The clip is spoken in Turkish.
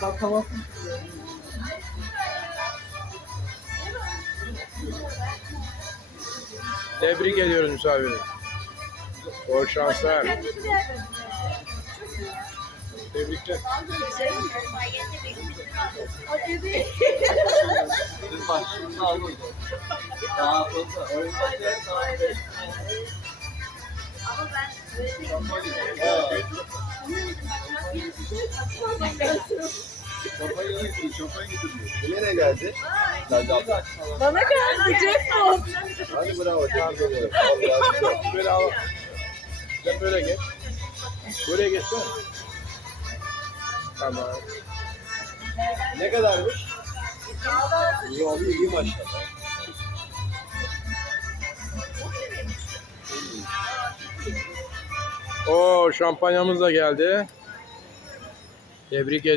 Kalkamazsın. Tebrik ediyoruz misafiri. Bol şanslar. Tebrikler. Siz başlığınızı alın. Daha fazla. Oyun başlayan daha beş. Ama ben Şampanya getirdi, şampanya getirdi. Nereye geldi? Bana geldi jackpot. Hadi bravo, ederim. Böyle al. Sen böyle geç. Buraya geçsene. Tamam. Ne kadarmış? İyi oldu, iyi maşallah. Oo şampanyamız da geldi. Tebrik ediyorum.